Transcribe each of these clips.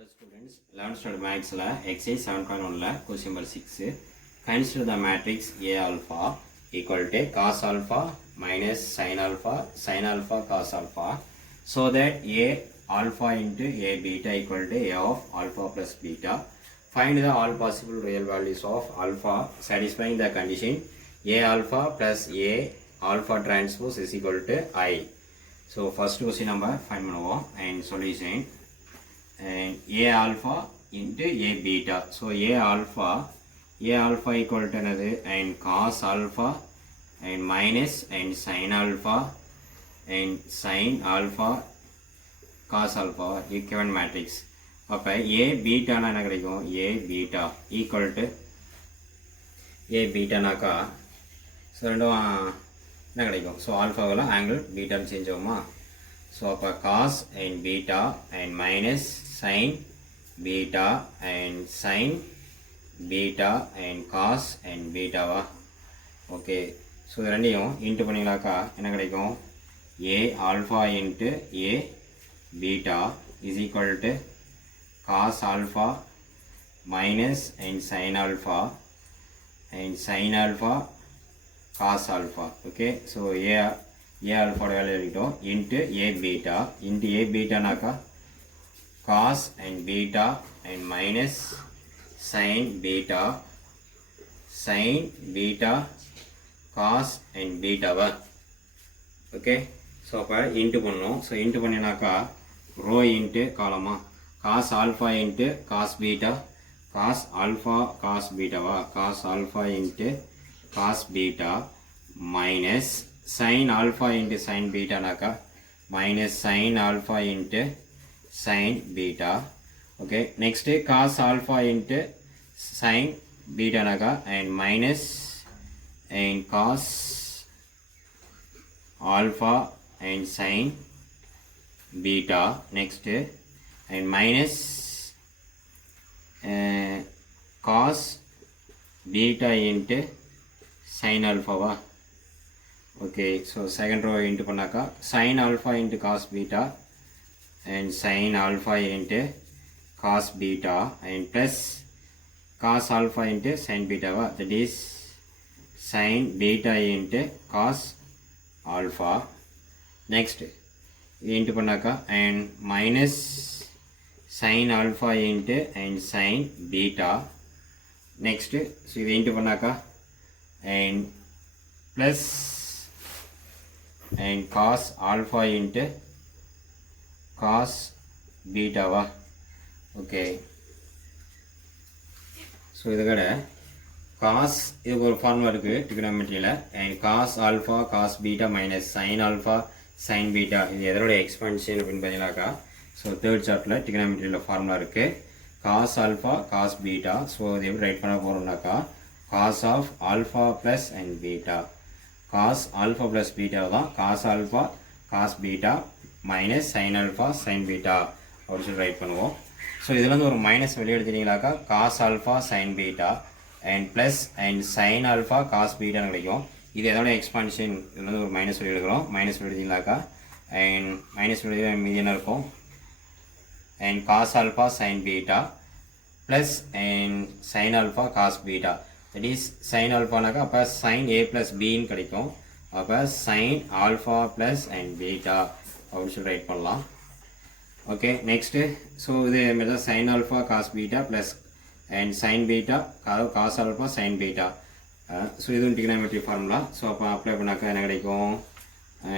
Hello students, 11th standard maths exercise 7.1 question number 6. Consider the matrix A alpha equal to cos alpha minus sin alpha cos alpha, so that A alpha into A beta equal to A of alpha plus beta. Find the all possible real values of alpha satisfying the condition A alpha plus A alpha transpose is equal to I. So first question number find பண்ணுவோம் and solution. And A alpha into A beta. So A alpha equal to another and cos alpha and minus and sin alpha cos alpha equivalent matrix. அப்போ A beta என்ன கிடைக்கும்? A beta equal to A beta நாக்கா so ரெண்டும் என்ன கிடைக்கும்? So ஆல்ஃபாவில் angle பீட்டான்னு செஞ்சோமா? ஸோ அப்போ cos and beta and minus sin beta and cos and beta வா? ஓகே, ஸோ இது ரெண்டையும் இன்ட்டு பண்ணிங்களாக்கா என்ன கிடைக்கும்? A alpha into A beta is equal to cos alpha minus and sin alpha cos alpha. Okay, so A alpha value எழுதிட்டோம் into A beta நாக்கா cos and beta and minus sin beta cos and beta வா? Okay, so அப்போ into பண்ணணும். So into பண்ணினாக்கா rho into காலமா cos alpha into cos beta cos alpha cos beta வா? cos alpha into cos beta minus sin alpha into sin beta நாக்கா minus sin alpha into sin beta. Okay, next cos alpha into sin beta naga and minus and cos alpha and sin beta. Next and minus cos beta into sin alpha va? Okay, so second row into pannaka sin alpha into cos beta and sin alpha into cos beta and plus cos alpha into sin beta va? That is sin beta into cos alpha. Next into pannaka and minus sin alpha into and sin beta. Next so இது into pannaka and plus and cos alpha into cos beta வா? Okay, so இது கடை cos இதுக்கு ஒரு formula இருக்குது trigonometryல and cos alpha cos beta minus sin alpha sin beta இது எதோட expansion அப்படின்னு பார்த்தீங்கன்னாக்கா ஸோ தேர்ட் சாப்டரில் trigonometryல ஃபார்முலா இருக்குது cos alpha cos beta. So இது எப்படி ரைட் பண்ண போகிறோம்னாக்கா cos of alpha plus and beta cos alpha plus beta தான் cos alpha cos beta minus sin alpha sin beta அப்படின்னு சொல்லி ரைட் பண்ணுவோம். ஸோ இதில் வந்து ஒரு மைனஸ் வெளியே எடுத்துட்டீங்களாக்கா cos alpha sin beta and plus and sin alpha cos beta கிடைக்கும். இது எதோட எக்ஸ்பான்ஷன்? இதில் வந்து ஒரு மைனஸ் வெளியே எடுக்கிறோம். மைனஸ் வெளியே எடுத்தீங்களாக்கா and மைனஸ் வெளியே மீதி என்ன இருக்கும்? and cos alpha sin beta plus and sin alpha cos beta. that is sin alpha அப்போ sin a plus bன்னு கிடைக்கும். அப்போ sin alpha plus and beta அப்படின்னு சொல்லி ரைட் பண்ணலாம். ஓகே, நெக்ஸ்ட்டு ஸோ இது மாதிரி தான் sin alpha cos beta plus and sin beta cos alpha sin beta. So இதுவும் trigonometry ஃபார்முலா. ஸோ அப்போ அப்ளை பண்ணாக்கா என்ன கிடைக்கும்?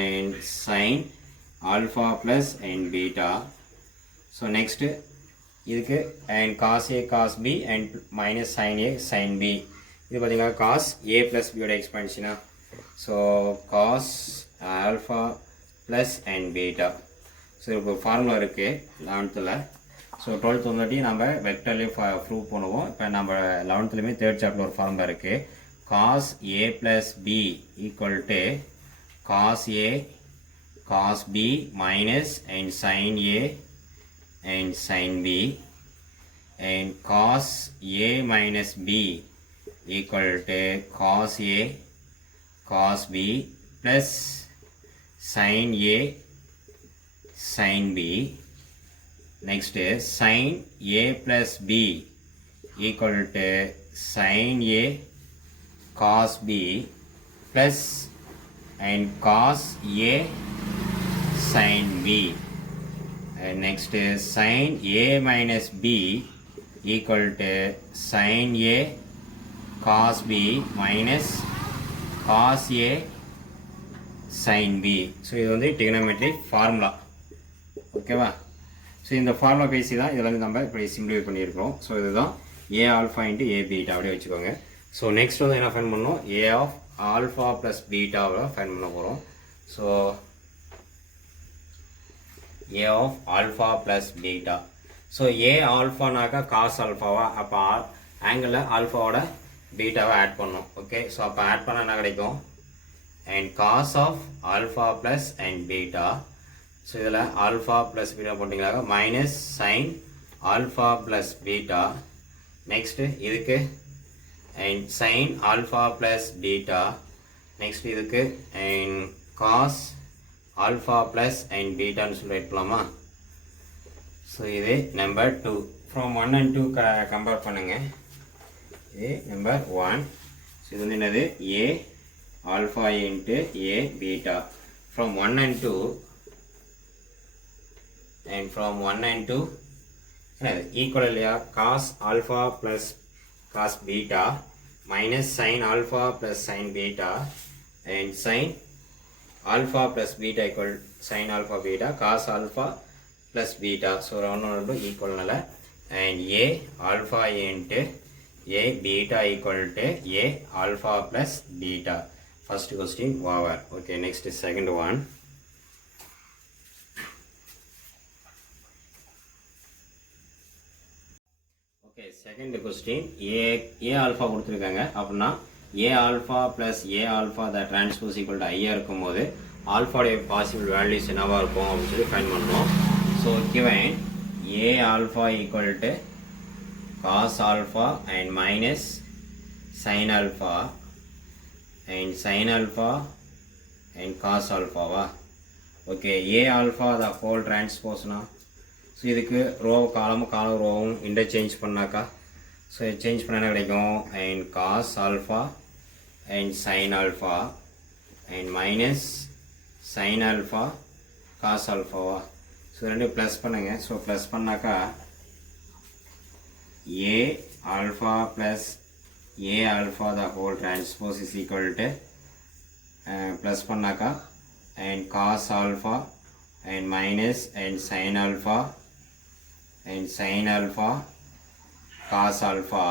And sin alpha plus and beta. So next இதுக்கு and cos a cos b and minus sin a sin b. இது பார்த்தீங்கன்னா cos a plus b யோட எக்ஸ்பான்ஷனா? So cos alpha plus and beta. So இப்போ formula இருக்குது 11th. So 12th வந்துட்டு நம்ம வெக்டர்லேயே prove பண்ணுவோம். இப்போ நம்ம 11thலையுமே தேர்ட் சாப்டர் ஒரு ஃபார்முலா இருக்குது cos a plus b equal to cos a cos b minus and sin a and sin b and cos a minus b equal to cos a cos b plus sin a sin b next sin a plus b equal to sin a cos b plus and cos a sin b. And next sin a minus b equal to sin a cos b minus cos a sin b. So இது வந்து trigonometry formula. ஓகேவா? So இந்த formula பேசி தான் இதில் வந்து நம்ம இப்படி சிம்பிளிஃபை பண்ணியிருக்கிறோம். ஸோ இதுதான் A alpha into A beta அப்படியே வச்சுக்கோங்க. ஸோ நெக்ஸ்ட் வந்து என்ன ஃபைண்ட் பண்ணணும், ஏ ஆஃப் ஆல்ஃபா ப்ளஸ் பீட்டாவை ஃபைண்ட் பண்ண போகிறோம். So A of alpha plus beta. So A ஆல்ஃபானாக்கா காஸ் ஆல்ஃபாவா, அப்போ ஆங்கிளில் ஆல்ஃபாவோட பீட்டாவை ஆட் பண்ணணும். ஓகே, ஸோ அப்போ ஆட் பண்ணால் என்ன கிடைக்கும், and cos of alpha plus and beta. So இதில் ஆல்ஃபா ப்ளஸ் பீட்டா போட்டிங்களாக minus sine alpha plus beta. Next இதுக்கு and sine alpha plus beta. Next இதுக்கு and cos alpha plus and பீட்டான்னு சொல்லி எடுக்கலாமா. ஸோ இது நம்பர் 2. ஃப்ரம் 1 and 2 கம்பேர் பண்ணுங்கள். இது நம்பர் 1. ஸோ இது வந்து என்னது, A alpha into A beta. From 1 and 2 and from 1 and 2 equal இல்லையா, cos alpha plus cos beta minus sine alpha plus sine beta and sine alpha plus beta equal sine alpha beta cos alpha plus beta. So ஒன்று ஈக்குவல்னால and A alpha into A beta equal to A alpha plus beta. First question over. Okay, next second one. Okay, second question A alpha கொடுத்துருக்காங்க. அப்படின்னா A alpha plus A alpha the transpose equal to ஐயா இருக்கும்போது ஆல்ஃபாவுடைய possible values என்னவாக இருக்கும் அப்படின்னு சொல்லி find பண்ணணும். So given A alpha equal to cos alpha and minus sine alpha and sin alpha and cos alpha வா. Okay, A alpha the whole டிரான்ஸ்போஸ்னா, so இதுக்கு ரோ காலமும் காலம் ரோவும் இன்டர்சேஞ்ச் பண்ணாக்கா, ஸோ சேஞ்ச் பண்ணால் கிடைக்கும் and cos alpha and sine alpha and minus sine alpha cos ஆல்ஃபாவா. So ரெண்டு ப்ளஸ் பண்ணுங்க. ஸோ ப்ளஸ் பண்ணாக்கா A alpha plus A alpha the whole transpose is equal to plus பண்ணாக்கா and cos alpha and minus and sin alpha cos alpha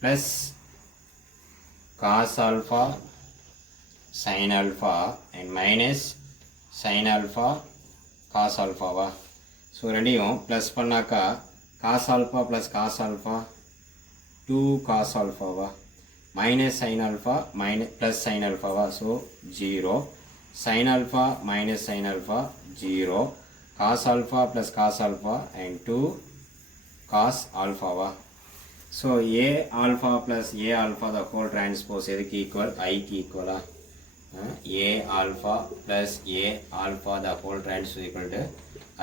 plus cos alpha sin alpha and minus sin alpha cos alpha வா. So ரெண்டையும் plus பண்ணாக்கா cos alpha plus cos alpha 2 cos alpha va minus sin alpha minus plus sin alpha va. So 0 sin alpha minus sin alpha 0 cos alpha plus cos alpha and 2 cos alpha va. So a alpha plus a alpha the whole transpose எதுக்கு equal, I க்கு equal a alpha plus a alpha the whole transpose equal to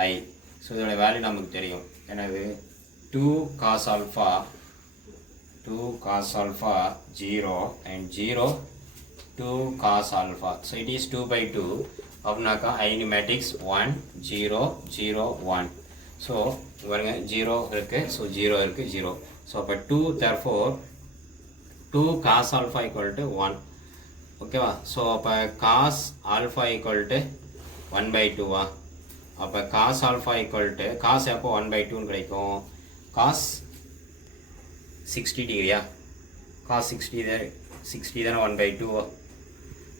I. So இதோட value நமக்கு தெரியும். எனவே 2 cos alpha 2 cos alpha 0 and 0 2 cos alpha. So it is 2 by 2. அப்படின்னாக்கா I numatics 1 0 0 1. So பாருங்க 0 இருக்கு, so 0 இருக்கு 0. So அப்போ 2 therefore 2 cos alpha equal to 1. ஓகேவா. ஸோ அப்போ cos alpha equal to 1 by 2 வா. அப்போ cos alpha equal to cos எப்போ 1 by 2 கிடைக்கும், cos 60 டிகிரியா, cos 60 தானே 1 by 2.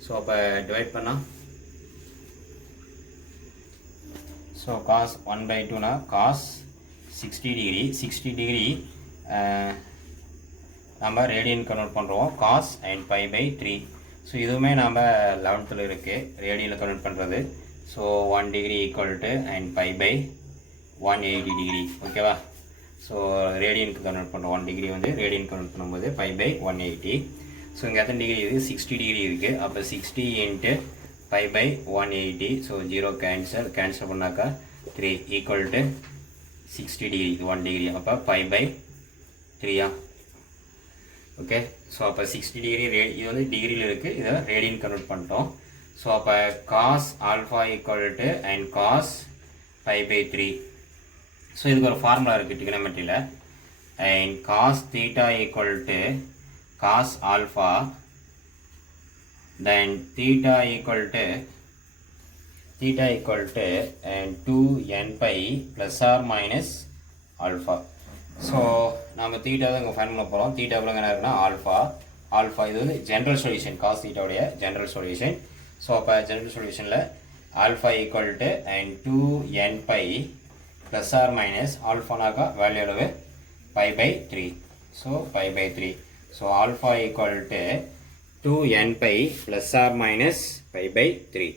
ஸோ அப்போ டிவைட் பண்ணால், so cos 1 by 2னா cos 60 degree. 60 degree நம்ம ரேடியன் கன்வெர்ட் பண்ணுறோம், cos and pi by 3. So இதுவுமே நம்ம 11th இருக்குது ரேடியனில் கன்வெர்ட் பண்ணுறது. So 1 degree equal to and pi by 180 degree. ஓகேவா. ஸோ ரேடியனுக்கு கன்வெர்ட் பண்ணுறோம், 1 டிகிரி வந்து ரேடியன் கன்வெர்ட் பண்ணும்போது pi by 180. ஸோ இங்கே எத்தனை டிகிரி இருக்குது, 60 டிகிரி இருக்குது. அப்போ 60 into pi by 180. So 0 cancel பண்ணாக்கா 3 ஈக்குவல் டு 60 டிகிரி, இது 1 டிகிரி, அப்போ பை பை 3 ஓகே. ஸோ அப்போ 60 டிகிரி இது வந்து டிகிரியில் இருக்குது, இதை ரேடியன் கன்வெர்ட் பண்ணிட்டோம். ஸோ அப்போ cos alpha equal to and cos pi by 3. So இதுக்கு ஒரு ஃபார்முலா இருக்குது டிக்னமெட்ரியில். And cos theta equal to cos alpha, then theta equal to and 2n pi plus or minus alpha. So நம்ம theta தான் இங்கே fine பண்ண போகிறோம். Theta கூட என்ன இருக்குன்னா ஆல்ஃபா இது வந்து ஜென்ரல் சொல்யூஷன், காஸ் தீட்டாவுடைய ஜென்ரல் சொல்யூஷன். ஸோ அப்போ ஜென்ரல் சொல்யூஷனில் alpha equal to and 2n pi plus or minus ஆல்ஃபானாக்கா வேல்யூ அளவு pi by 3. So pi by 3. So alpha equal to 2n pi plus or minus pi by 3.